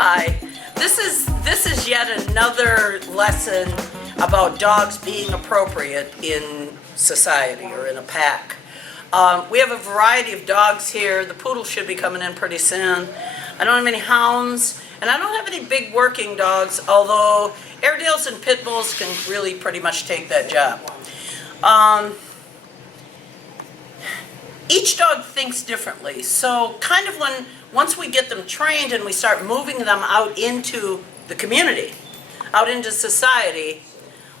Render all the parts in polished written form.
Hi, this is yet another lesson about dogs being appropriate in society or in a pack. We have a variety of dogs here. The poodle should be coming in pretty soon. I don't have any hounds, and I don't have any big working dogs, although Airedales and pit bulls can really pretty much take that job. Each dog thinks differently, so kind of once we get them trained and we start moving them out into the community, out into society,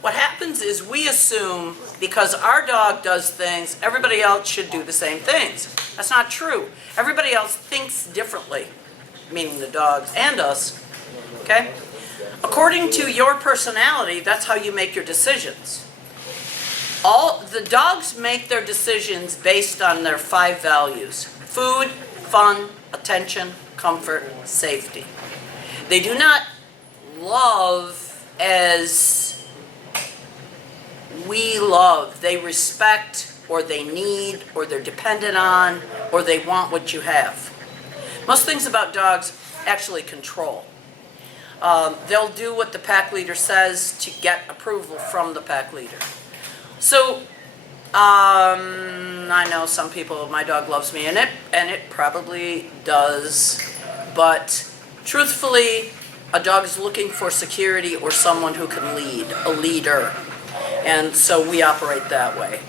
what happens is we assume because our dog does things, everybody else should do the same things. That's not true. Everybody else thinks differently, meaning the dogs and us, okay? According to your personality, that's how you make your decisions. All the dogs make their decisions based on their 5 values: food, fun, attention, comfort, safety. They do not love as we love. They respect, or they need, or they're dependent on, or they want what you have. Most things about dogs actually control. They'll do what the pack leader says to get approval from the pack leader. So, I know some people, my dog loves me, and it probably does, but truthfully, a dog is looking for security or someone who can lead, a leader, and so we operate that way.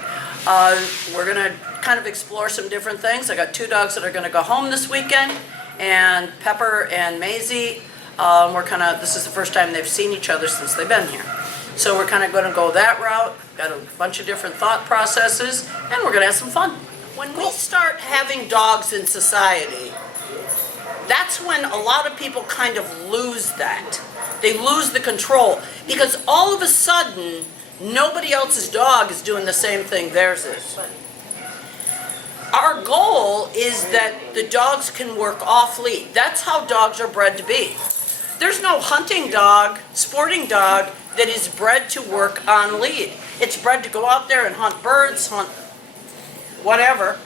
We're going to kind of explore some different things. I got 2 dogs that are going to go home this weekend, and Pepper and Maisy, this is the first time they've seen each other since they've been here. So we're kind of going to go that route, got a bunch of different thought processes, and we're going to have some fun. When we start having dogs in society, that's when a lot of people kind of lose that. They lose the control, because all of a sudden, nobody else's dog is doing the same thing theirs is. Our goal is that the dogs can work off lead. That's how dogs are bred to be. There's no hunting dog, sporting dog, that is bred to work on lead. It's bred to go out there and hunt birds, hunt whatever.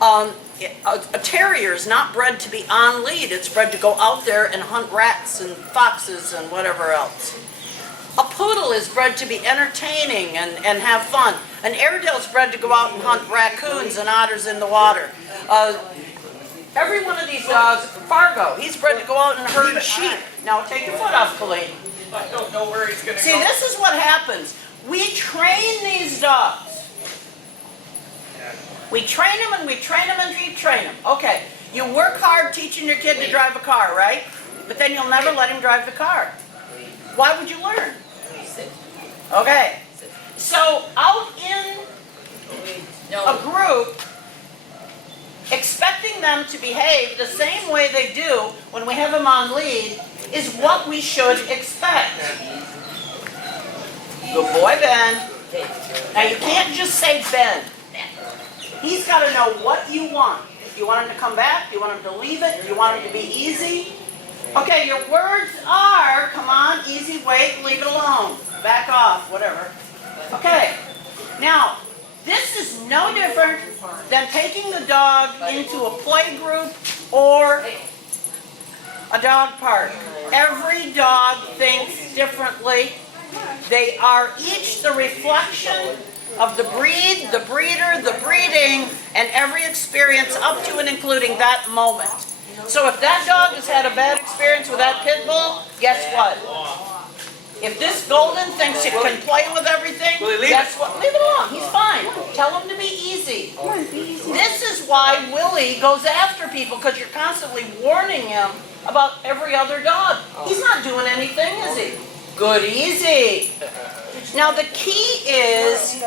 A terrier is not bred to be on lead. It's bred to go out there and hunt rats and foxes and whatever else. A poodle is bred to be entertaining and have fun. An Airedale is bred to go out and hunt raccoons and otters in the water. Every one of these dogs, Fargo, he's bred to go out and herd sheep. Now take your foot off, Colleen. I don't know where he's going to go. See, this is what happens. We train these dogs. We train them and we train them and we train them. Okay, you work hard teaching your kid to drive a car, right? But then you'll never let him drive the car. Why would you learn? Okay, so out in a group, expecting them to behave the same way they do when we have them on lead is what we should expect. Good boy, Ben. Now you can't just say Ben. He's got to know what you want. You want him to come back? You want him to leave it? You want him to be easy? Okay, your words are, come on, easy, wait, leave it alone. Back off, whatever. Okay, now, this is no different than taking the dog into a play group or a dog park. Every dog thinks differently. They are each the reflection of the breed, the breeder, the breeding, and every experience up to and including that moment. So if that dog has had a bad experience with that pit bull, guess what? If this golden thinks it can play with everything, guess what? Leave it alone. He's fine. Tell him to be easy. This is why Willie goes after people, because you're constantly warning him about every other dog. He's not doing anything, is he? Good, easy. Now the key is,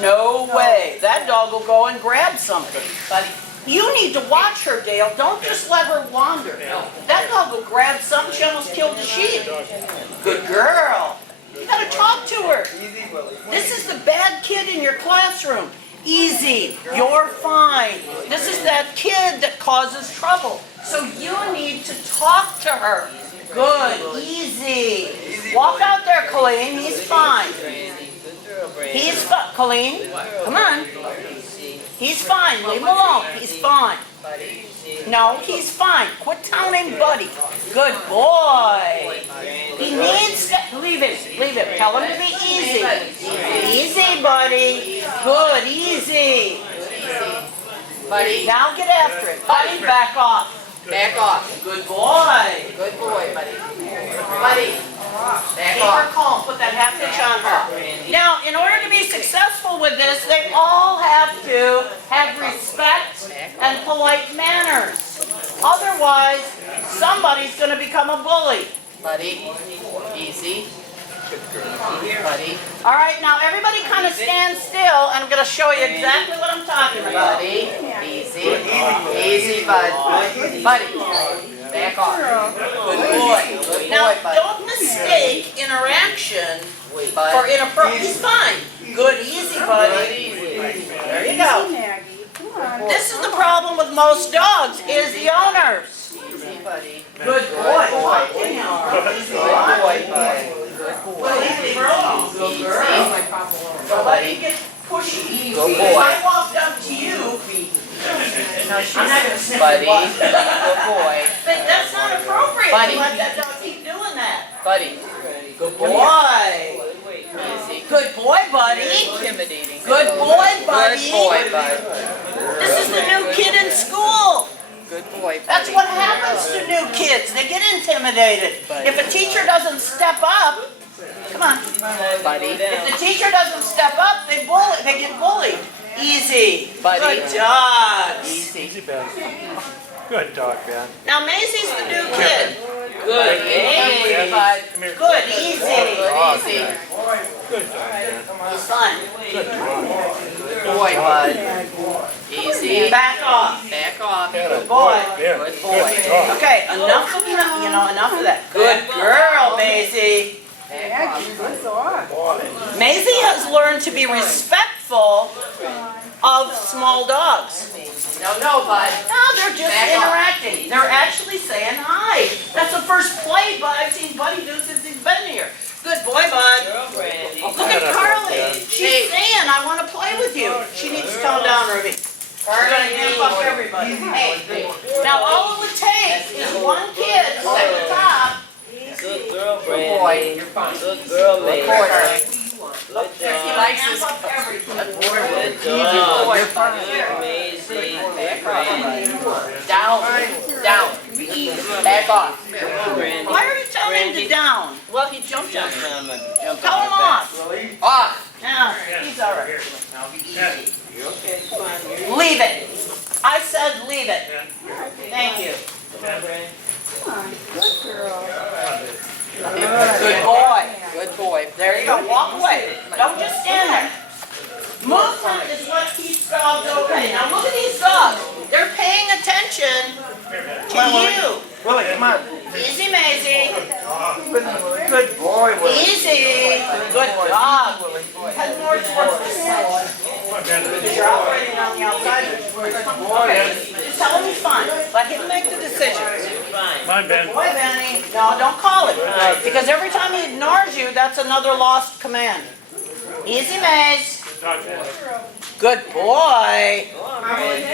no way. That dog will go and grab something. You need to watch her, Dale. Don't just let her wander. That dog will grab something. She almost killed the sheep. Good girl. You gotta talk to her. This is the bad kid in your classroom. Easy. You're fine. This is that kid that causes trouble. So you need to talk to her. Good, easy. Walk out there, Colleen. He's fine. He's fine. Colleen, come on. He's fine. Leave him alone. He's fine. No, he's fine. Quit telling him buddy. Good boy. He needs to... Leave him. Leave him. Tell him to be easy. Easy, buddy. Good, easy. Buddy. Now get after it. Buddy, back off. Back off. Good boy. Good boy, buddy. Buddy. Back Keep her off. calm. Put that half inch on her. Now, in order to be successful with this, they all have to have respect and polite manners. Otherwise, somebody's going to become a bully. Buddy. Easy. Buddy. All right, now everybody kind of stand still, and I'm going to show you exactly what I'm talking about. Buddy. Easy. Easy, bud. Buddy. Back off. Good boy. Good Now, boy, buddy. don't mistake interaction for Bud. inappropriate. He's fine. Good, easy, buddy. There you go. This is the problem with most dogs, is the owners. Easy, buddy. Good boy. Talk to him. Good boy, bud. Good boy. Well, leave her alone. Good girl. Don't let him get pushy. Good If boy. I walked up to you, I'm not going to sniff Buddy. your butt. Good boy. But that's not appropriate Buddy. to let that dog keep doing that. Buddy. Good boy. Easy. Good boy, buddy. Intimidating. Good boy, buddy. Good boy, bud. This is the new kid in school. Good boy, buddy. That's what happens to new kids. They get intimidated. If a teacher doesn't step up, come on. Buddy. If the teacher doesn't step up, they get bullied. Easy. Buddy. Good dogs. Easy. Easy, Ben. Good dog, Ben. Now Maisy's the new kid. Good. Easy, bud. Come here. Good, easy. Good, easy. Good dog, Ben. He's fun. Good boy, bud. Easy. Back off. Back off. Good boy. Ben. Good boy. Good dog. Okay, enough of enough of that. Good girl, Maisy. Back off. Maisy has learned to be respectful of small dogs. No, bud. No, they're just Back off. interacting. They're actually saying hi. That's the first play I've seen Buddy do since he's been here. Good boy, bud. Look at Carly. She's saying, I want to play with you. She needs to tone down, Ruby. We're going to amp up everybody. Hey, now all it would take is one kid over the top. Good girl, Good Brandy. boy. You're fine. Good girl, Good lady. boy. Good He job. likes amp up everybody. Good Easy, job. boy. You're fine. Amazing. Brandy. Down. Down. Back off. Brandy. Why are you telling him to down? Well, he jumped on her. I'm gonna jump Tell on him your back. off. Off. Yeah, he's all right. You're okay, come on. You're Leave it. I said leave it. Thank you. come on, Brandy. Good boy. Good boy. There you go. Walk away. Don't just stand there. Movement is what keeps dogs okay. Now look at these dogs. They're paying attention to you. Willie, come on. Easy, Maisy. Good boy, Willie. Easy. Good dog. Head more towards the center. Because you're operating on the outside. Okay. Just tell him he's fine. Let him make the decisions. Come on, Ben. Boy, Benny. No, don't call him. Because every time he ignores you, that's another lost command. Easy, Maze. Good boy.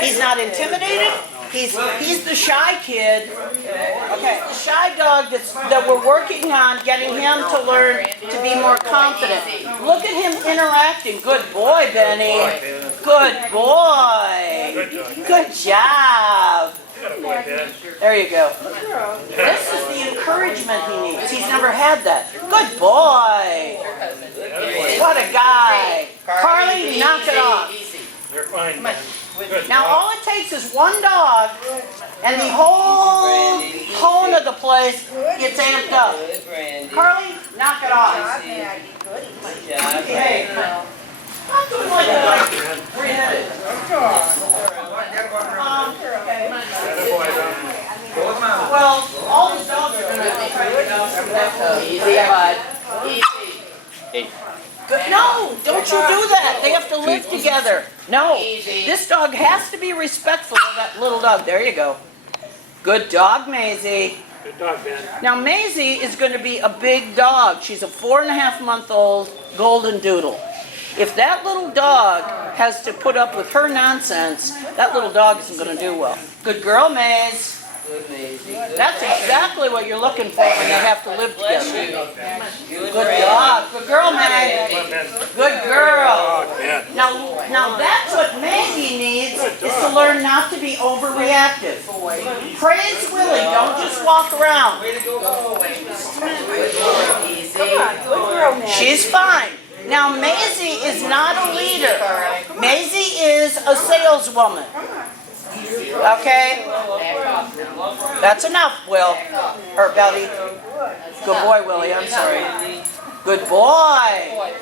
He's not intimidated. He's the shy kid. Okay, the shy dog that we're working on getting him to learn to be more confident. Look at him interacting. Good boy, Benny. Good boy. Good job. There you go. This is the encouragement he needs. He's never had that. Good boy. What a guy. Carly, knock it off. Easy. You're fine, Ben. Good Now dog. all it takes is one dog and the whole tone of the place gets amped up. Good, Brandy. Carly, knock it off. Good job. Hey, not doing like that. Where you headed? Well, all the dogs are going to be Easy, bud. Easy. Good. No, don't you do that. They have to live together. No, this dog has to be respectful of that little dog. There you go. Good dog, Maisy. Good dog, Ben. Now Maisy is going to be a big dog. She's a 4.5-month-old golden doodle. If that little dog has to put up with her nonsense, that little dog isn't going to do well. Good girl, Maze. Good, Maisy. Good. That's exactly what you're looking for when you have to live Bless together. you. Good dog. Good girl, Maze. Come on, Ben. Good girl. Ben. Now that's what Maggie needs, is to learn not to be overreactive. Praise Willie, don't just walk around. Way to go. Easy. Come on, good girl, man. She's fine. Now Maisie is not a leader. Maisie is a saleswoman. Okay? That's enough, Will. Or Betty. Good boy, Willie, I'm sorry. Good boy.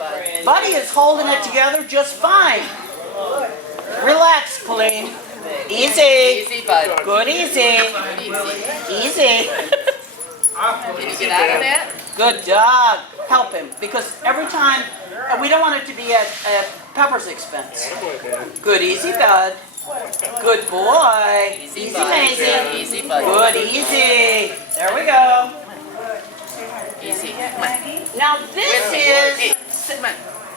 Buddy is holding it together just fine. Relax, Colleen. Easy. Easy, bud. Good, easy. Easy. Can you get out of that? Good dog. Help him, because every time, we don't want it to be at Pepper's expense. Good, easy, bud. Good boy. Easy, bud. Maisie. Easy, bud. Good, easy. There we go. Easy. Come on. Now this is,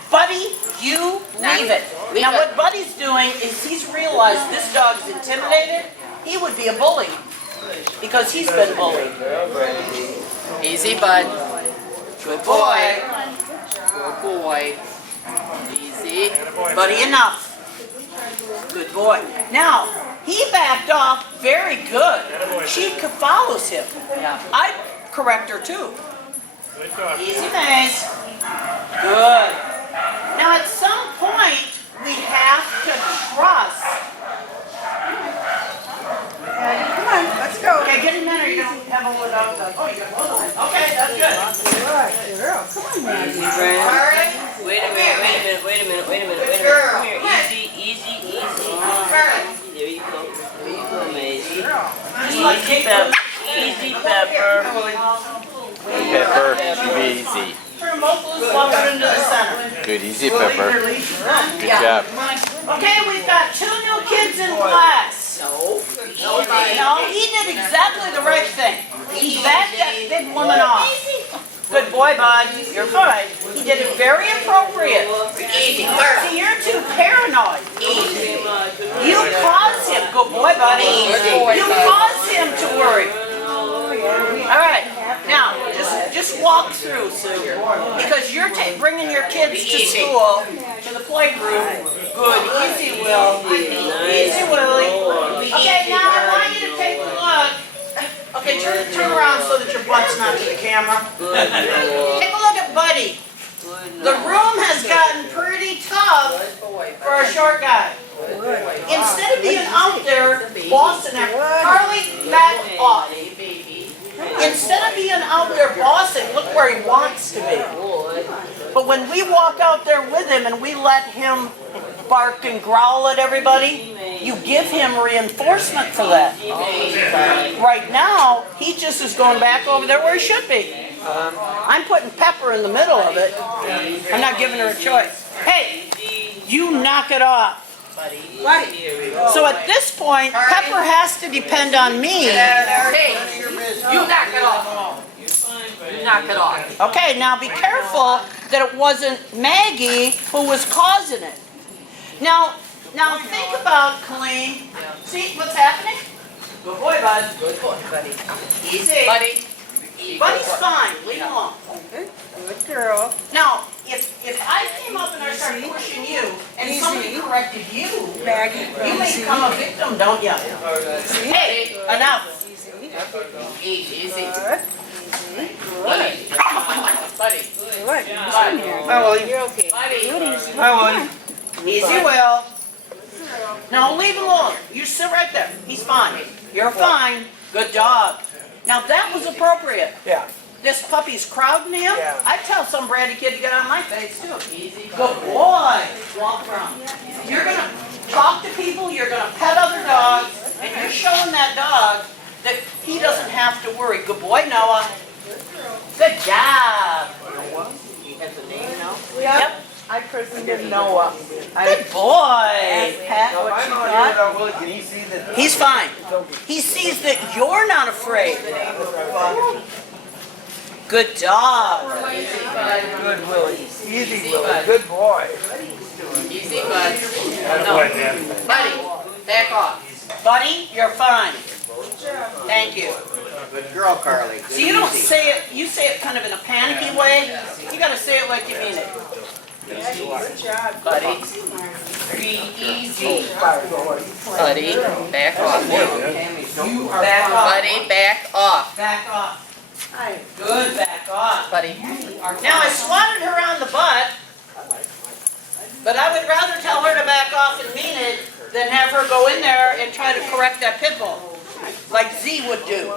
Buddy, you leave it. Now what Buddy's doing is he's realized this dog is intimidated. He would be a bully, because he's been bullied. Easy, bud. Good boy. Good boy. Easy. Buddy, enough. Good boy. Now, he backed off very good. She follows him. Yeah. I'd correct her too. Good dog. Easy, Maze. Good. Now, at some point, we have to trust. Come on, let's go. Okay, get in there. You don't have a little dog. Oh, you got both of them. Okay, that's good. Good girl. Come on, man. Easy, All friend. right. Wait a minute. Good girl. Easy. Perfect. There you go, Maisy. Just like Easy, Pepper. Easy, Pepper. Pepper, should be easy. Turn both loose, walk out into the center. Good, easy, Pepper. Good job. Okay, we've got 2 new kids in class. No, he did exactly the right thing. He backed that big woman off. Good boy, bud. You're fine. He did it very appropriate. Easy. See, you're too paranoid. You caused him. Good boy, buddy. You caused him to worry. All right. Now, just walk through, Sue, because you're bringing your kids to school, to the playgroup. Good, easy, Will. Easy, Willie. Okay, now I want you to take a look. Okay, turn around so that your butt's not to the camera. Take a look at Buddy. The room has gotten pretty tough for a short guy. Instead of being out there bossing him, Carly, back off. Instead of being out there bossing, look where he wants to be. But when we walk out there with him and we let him bark and growl at everybody, you give him reinforcement for that. Right now, he just is going back over there where he should be. I'm putting Pepper in the middle of it. I'm not giving her a choice. Hey, you knock it off. So at this point, Pepper has to depend on me. Hey, you knock it off. You knock it off. Okay, now be careful that it wasn't Maggie who was causing it. Now think about, Colleen. See what's happening? Good boy, bud. Good boy, buddy. Easy. Buddy. Buddy's fine. Leave him alone. Good girl. Now, if I came up and I started pushing you, and somebody corrected you, Maggie. you may become a victim, don't you? Hey, enough. Easy. Good. Buddy. Buddy. Good. Hi, Willie. You're okay. Buddy. Hi, Willie. Easy, Will. No, leave him alone. You sit right there. He's fine. You're fine. Good dog. Now that was appropriate. Yeah. This puppy's crowding him. Yeah. I'd tell some bratty kid to get on my face too. Good boy. Walk around. You're gonna talk to people. You're gonna pet other dogs, and you're showing that dog that he doesn't have to worry. Good boy, Noah. Good job. Noah. He has a name now. Yep. I christened him Noah. Good boy. Pat, what you thought? Can he see that? He's fine. He sees that you're not afraid. Good dog. Good Willie. Easy Willie. Good boy. Easy, bud. Good No. boy, Ben. Buddy, back off. Buddy, you're fine. Thank you. Good girl, Carly. So you don't say it, you say it kind of in a panicky way. You gotta say it like you mean it. Good job. Buddy. Be easy. Buddy, back off. You are back off. Buddy, back off. Back off. Hi. Good, back off. Buddy. Now I swatted her on the butt, but I would rather tell her to back off and mean it than have her go in there and try to correct that pit bull, like Z would do.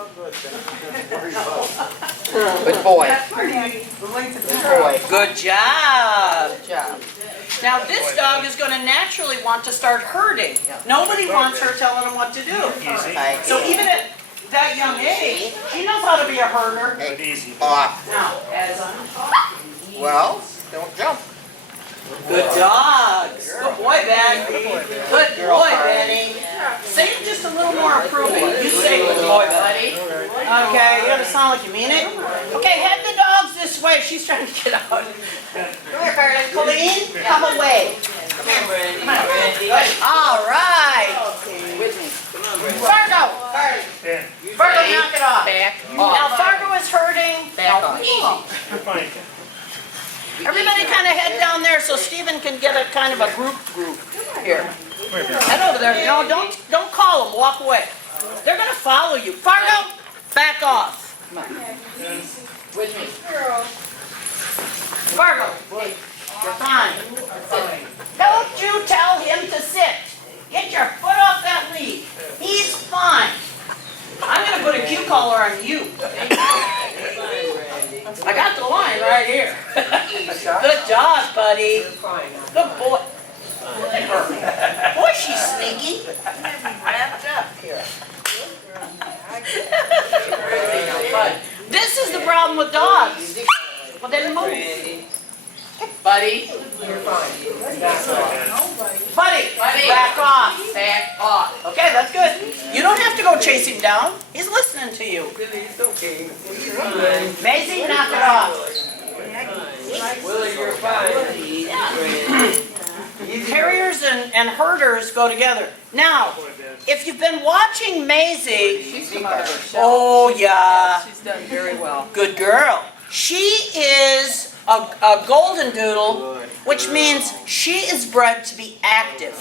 Good boy. Good Boy. Good job. Good job. Now this dog is going to naturally want to start herding. Nobody wants her telling him what to do. Okay. So even at that young age, she knows how to be a herder. But easy. Off. Now, as Well, don't jump. good dogs. Good boy, Ben. Good boy, Benny. Say it just a little more approving. You say good boy, buddy. Okay, you gotta sound like you mean it. Okay, head the dogs this way. She's trying to get out. Come here, Carly. Colleen, come away. Come on, Brandy. Brandy. All right. With me. Come on, Brandy. Fargo. Carly. Ben, Fargo, knock it off. Back Now off. Fargo is herding. Back off. you're fine. Everybody kind of head down there so Stephen can get a kind of a group here. Head over there. No, don't call them. Walk away. They're gonna follow you. Fargo, back off. With me. Fargo, you're fine. Don't you tell him to sit. Get your foot off that lead. He's fine. I'm gonna put a cue collar on you. I got the line right here. Good job, buddy. Good boy. Boy, she's sneaky. Wrapped up here. This is the problem with dogs. Well, then move. Buddy. Buddy, Buddy. back off. Back off. Okay, that's good. You don't have to go chase him down. He's listening to you. Maisy, knock it off. Willie, you're fine. Easy, Brandy. Terriers and herders go together. Now, if you've been watching Maisy, She's come out of her shell. oh yeah, She's done very well. good girl. She is a golden doodle, which means she is bred to be active.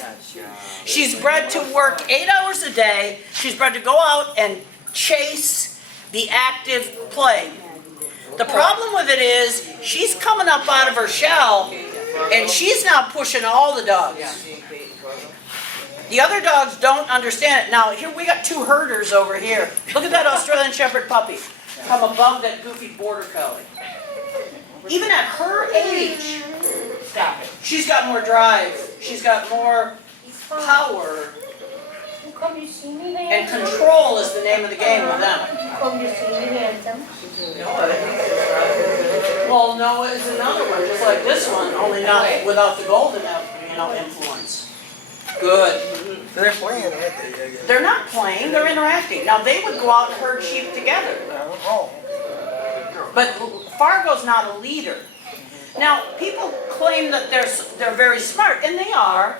She's bred to work 8 hours a day. She's bred to go out and chase, be active, play. The problem with it is she's coming up out of her shell and she's now pushing all the dogs. The other dogs don't understand it. Now, here we got two herders over here. Look at that Australian Shepherd puppy from above that goofy border collie. Even at her age, she's got more drive. She's got more power. Come you see me, And handsome? control is the name of the game with them. Come you see me, handsome? Well, Noah is another one, just like this one, only not without the golden influence. Good. They're playing, aren't they? They're not playing, they're interacting. Now, they would go out and herd sheep together. Oh. But Fargo's not a leader. Now, people claim that they're very smart, and they are,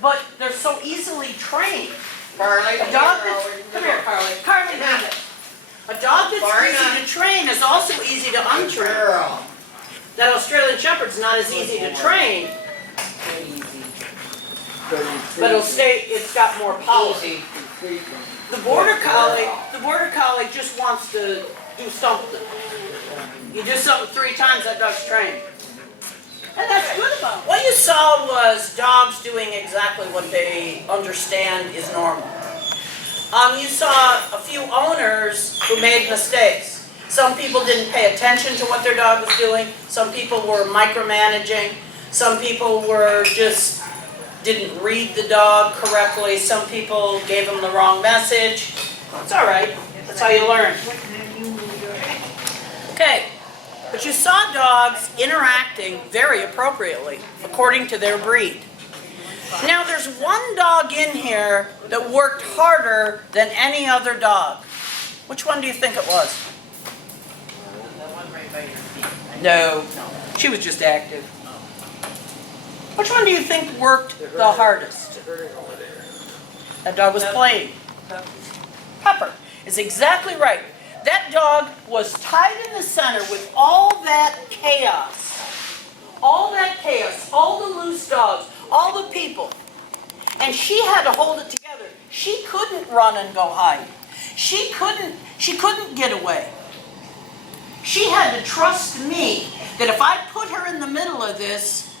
but they're so easily trained. Carly. A dog that's, come here, Carly. Carly, leave it. A dog that's easy to train is also easy to untrain. Girl. That Australian Shepherd's not as easy to train, but it's got more power. The border collie just wants to do something. You do something 3 times, that dog's trained. And that's good about it. What you saw was dogs doing exactly what they understand is normal. You saw a few owners who made mistakes. Some people didn't pay attention to what their dog was doing. Some people were micromanaging. Some people were just didn't read the dog correctly. Some people gave them the wrong message. It's all right. That's how you learn. Okay. But But you saw dogs interacting very appropriately, according to their breed. Now there's one dog in here that worked harder than any other dog. Which one do you think it was? No, she was just active. Which one do you think worked the hardest? That dog was playing. Pepper is exactly right. That dog was tied in the center with all that chaos. All that chaos, all the loose dogs, all the people. And she had to hold it together. She couldn't run and go hide. She couldn't get away. She had to trust me that if I put her in the middle of this,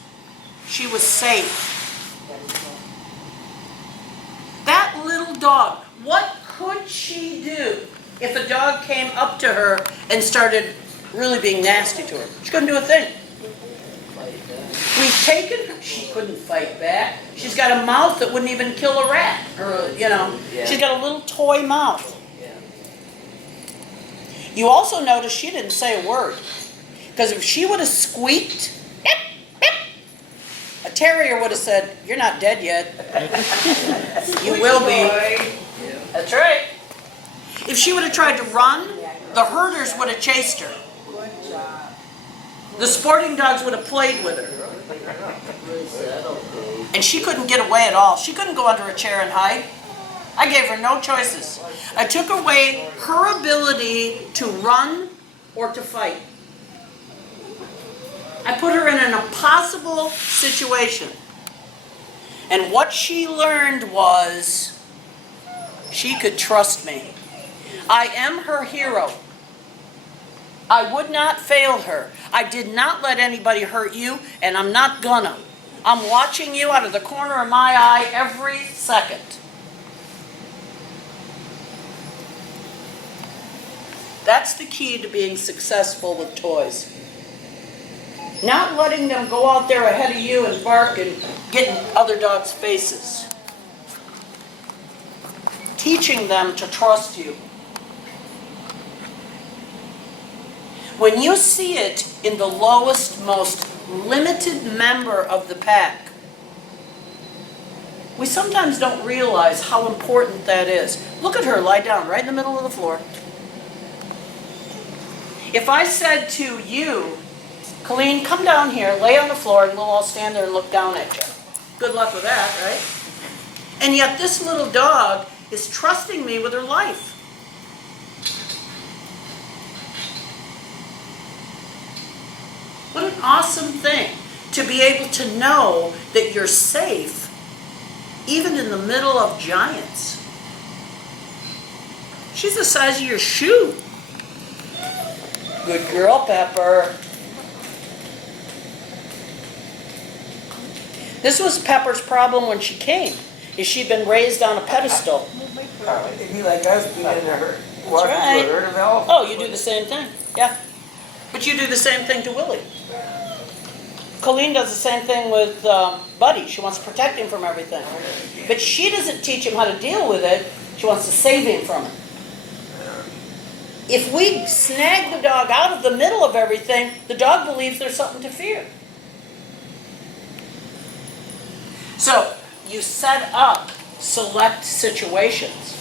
she was safe. That little dog, what could she do if a dog came up to her and started really being nasty to her? She couldn't do a thing. We've taken her, she couldn't fight back. She's got a mouth that wouldn't even kill a rat. Or, she's got a little toy mouth. You also notice she didn't say a word. Because if she would have squeaked, "Hip, hip," a terrier would have said, "You're not dead yet." You will be. That's right. If she would have tried to run, the herders would have chased her. The sporting dogs would have played with her. And she couldn't get away at all. She couldn't go under a chair and hide. I gave her no choices. I took away her ability to run or to fight. I put her in an impossible situation. And what she learned was she could trust me. I am her hero. I would not fail her. I did not let anybody hurt you, and I'm not gonna. I'm watching you out of the corner of my eye every second. That's the key to being successful with toys. Not letting them go out there ahead of you and bark and get in other dogs' faces. Teaching them to trust you. When you see it in the lowest, most limited member of the pack, we sometimes don't realize how important that is. Look at her lie down right in the middle of the floor. If I said to you, "Colleen, come down here, lay on the floor, and we'll all stand there and look down at you." Good luck with that, right? And yet this little dog is trusting me with her life. What an awesome thing to be able to know that you're safe even in the middle of giants. She's the size of your shoe. Good girl, Pepper. This was Pepper's problem when she came, is she'd been raised on a pedestal. It'd be like us being in a herd. That's right. Herd of elephants. Oh, you do the same thing, yeah. But you do the same thing to Willie. Colleen does the same thing with Buddy. She wants to protect him from everything. But she doesn't teach him how to deal with it. She wants to save him from it. If we snag the dog out of the middle of everything, the dog believes there's something to fear. So, you set up select situations.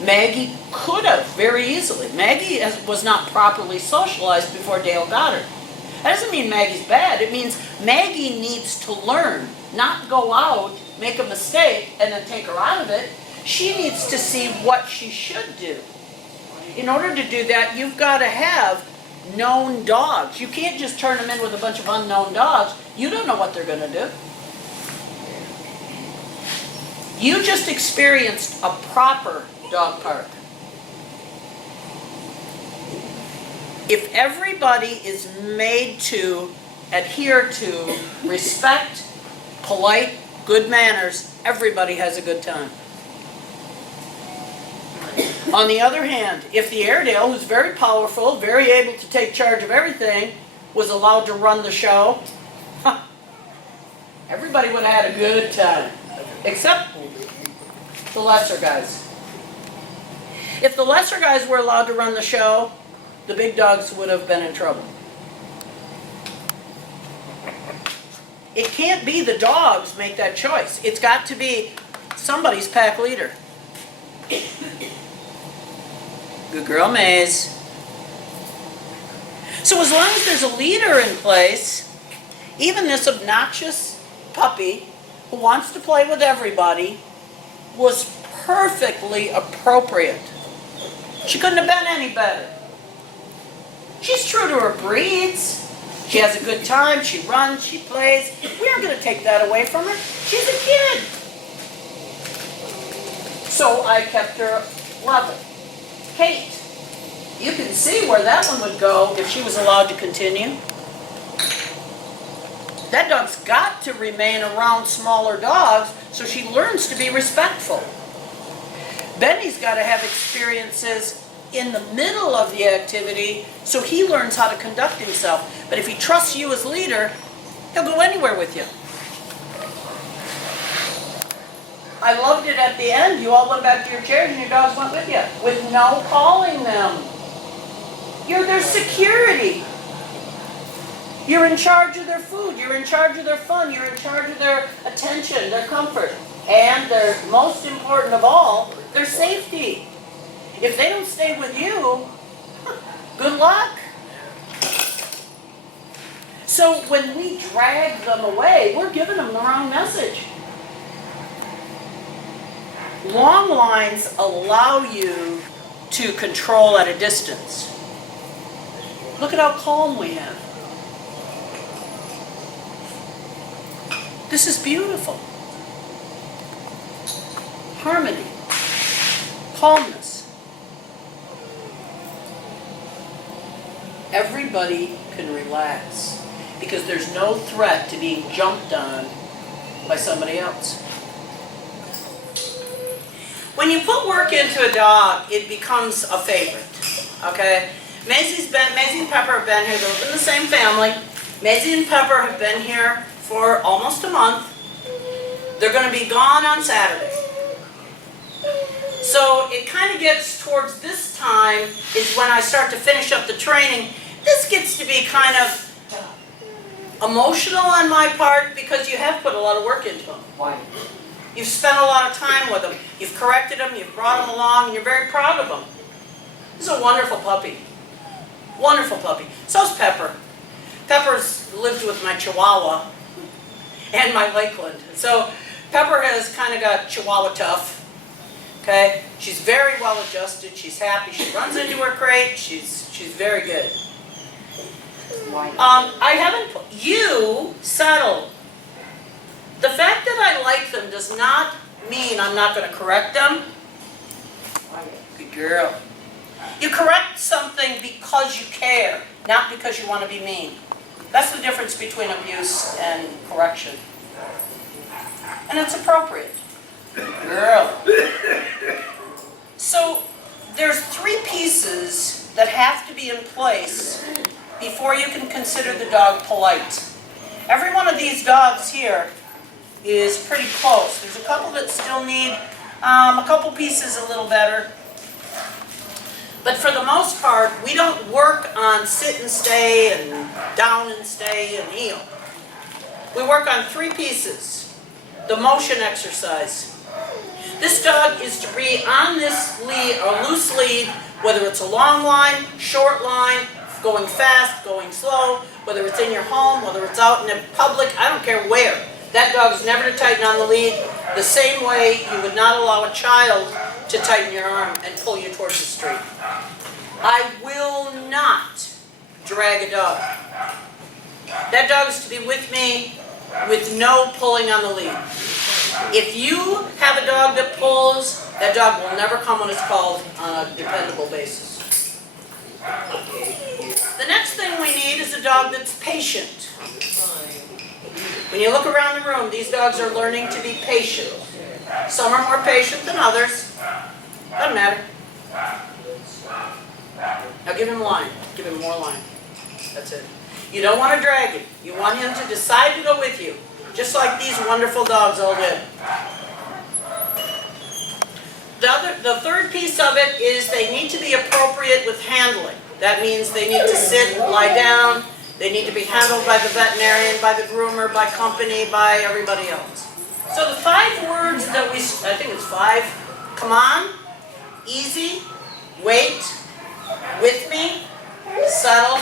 Maggie could have very easily. Maggie was not properly socialized before Dale got her. That doesn't mean Maggie's bad. It means Maggie needs to learn, not go out, make a mistake, and then take her out of it. She needs to see what she should do. In order to do that, you've got to have known dogs. You can't just turn them in with a bunch of unknown dogs. You don't know what they're going to do. You just experienced a proper dog park. If everybody is made to adhere to respect, polite, good manners, everybody has a good time. On the other hand, if the Airedale, who's very powerful, very able to take charge of everything, was allowed to run the show, everybody would have had a good time. Except the lesser guys. If the lesser guys were allowed to run the show, the big dogs would have been in trouble. It can't be the dogs make that choice. It's got to be somebody's pack leader. Good girl, Maze. So as long as there's a leader in place, even this obnoxious puppy who wants to play with everybody was perfectly appropriate. She couldn't have been any better. She's true to her breeds. She has a good time, she runs, she plays. We aren't going to take that away from her. She's a kid. So I kept her level. Kate, you can see where that one would go if she was allowed to continue. That dog's got to remain around smaller dogs so she learns to be respectful. Benny's got to have experiences in the middle of the activity so he learns how to conduct himself. But if he trusts you as leader, he'll go anywhere with you. I loved it at the end. You all went back to your chairs and your dogs went with you, with no calling them. You're their security. You're in charge of their food. You're in charge of their fun. You're in charge of their attention, their comfort. And their most important of all, their safety. If they don't stay with you, good luck. So when we drag them away, we're giving them the wrong message. Long lines allow you to control at a distance. Look at how calm we have. This is beautiful. Harmony. Calmness. Everybody can relax because there's no threat to being jumped on by somebody else. When you put work into a dog, it becomes a favorite, okay? Maisy and Pepper have been here. They live in the same family. Maisy and Pepper have been here for almost a month. They're going to be gone on Saturday. So it kind of gets towards this time is when I start to finish up the training. This gets to be kind of emotional on my part because you have put a lot of work into them. Why? You've spent a lot of time with them. You've corrected them. You've brought them along, and you're very proud of them. This is a wonderful puppy. Wonderful puppy. So's Pepper. Pepper's lived with my Chihuahua and my Lakeland. So Pepper has kind of got Chihuahua tough. Okay? She's very well adjusted. She's happy. She runs into her crate. She's very good. I haven't put you settled. The fact that I like them does not mean I'm not going to correct them. Good girl. You correct something because you care, not because you want to be mean. That's the difference between abuse and correction. And it's appropriate. Good girl. So there's 3 pieces that have to be in place before you can consider the dog polite. Every one of these dogs here is pretty close. There's a couple that still need a couple pieces a little better. But for the most part, we don't work on sit and stay and down and stay and heel. We work on 3 pieces. The motion exercise. This dog is to be on this lead or loose lead, whether it's a long line, short line, going fast, going slow, whether it's in your home, whether it's out in the public, I don't care where. That dog is never to tighten on the lead the same way you would not allow a child to tighten your arm and pull you towards the street. I will not drag a dog. That dog is to be with me with no pulling on the lead. If you have a dog that pulls, that dog will never come when it's called on a dependable basis. The next thing we need is a dog that's patient. When you look around the room, these dogs are learning to be patient. Some are more patient than others. Doesn't matter. Now give him line. Give him more line. That's it. You don't want to drag him. You want him to decide to go with you. Just like these wonderful dogs all did. The third piece of it is they need to be appropriate with handling. That means they need to sit, lie down, They need to be handled by the veterinarian, by the groomer, by company, by everybody else. So the 5 words that I think it's 5, come on, easy, wait, with me, settle,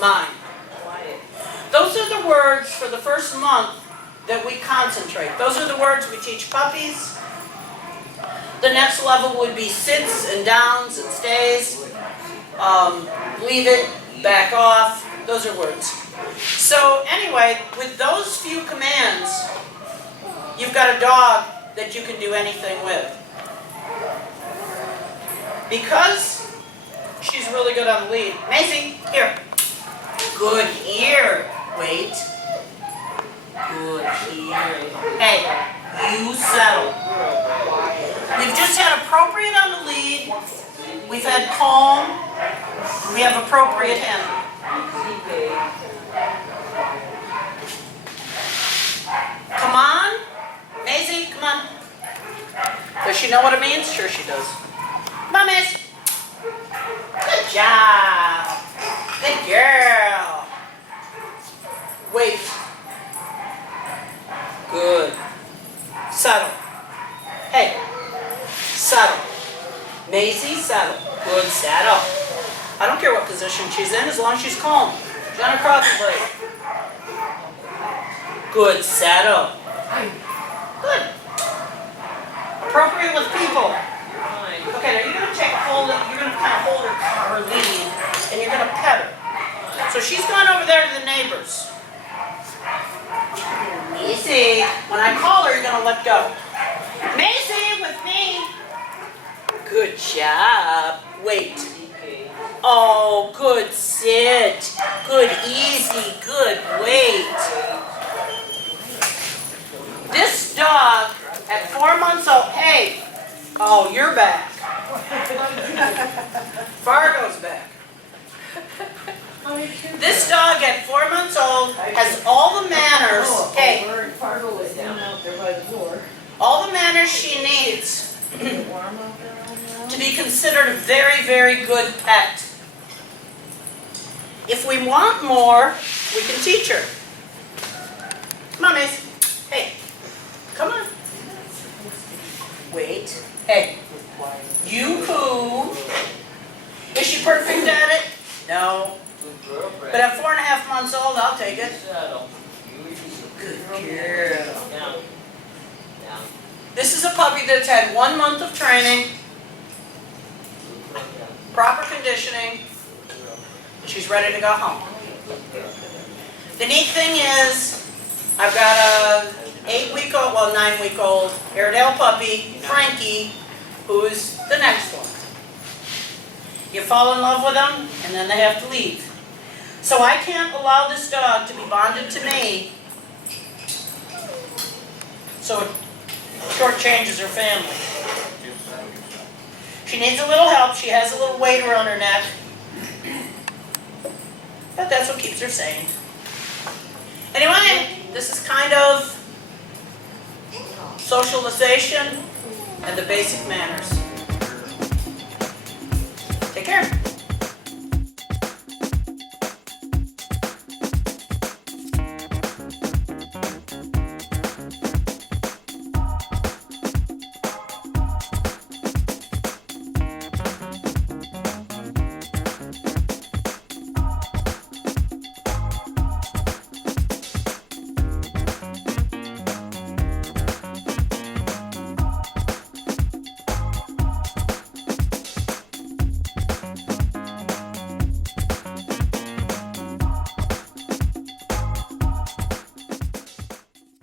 mind. Those are the words for the first month that we concentrate. Those are the words we teach puppies. The next level would be sits and downs and stays. Leave it, back off. Those are words. So anyway, with those few commands, you've got a dog that you can do anything with. Because she's really good on the lead. Maisy, here. Good here. Wait. Good here. Hey, you settle. We've just had appropriate on the lead. We've had calm. We have appropriate handling. Come on. Maisy, come on. Does she know what it means? Sure she does. Come on, Miss. Good job. Good girl. Wait. Good. Settle. Hey. Settle. Maisy, settle. Good, settle. I don't care what position she's in as long as she's calm. She's on her crossing blade. Good, settle. Good. Appropriate with people. Okay, now you're going to you're going to kind of hold her lead, and you're going to pet her. So she's gone over there to the neighbors. Maisy, when I call her, you're going to let go. Maisy, with me. Good job. Wait. Oh, good sit. Good easy. Good wait. This dog at 4 months old, hey, oh, you're back. Fargo's back. This dog at 4 months old has all the manners, hey, all the manners she needs to be considered a very, very good pet. If we want more, we can teach her. Come on, Miss. Hey, come on. Wait. Hey. You who? Is she perfect at it? No. But at 4.5 months old, I'll take it. Good girl. This is a puppy that's had 1 month of training, proper conditioning. She's ready to go home. The neat thing is, I've got a 8-week-old, well 9-week-old Airedale puppy, Frankie, who's the next one. You fall in love with them, and then they have to leave. So I can't allow this dog to be bonded to me, so it shortchanges her family. She needs a little help. She has a little weight around her neck. But that's what keeps her sane. Anyway, this is kind of socialization and the basic manners.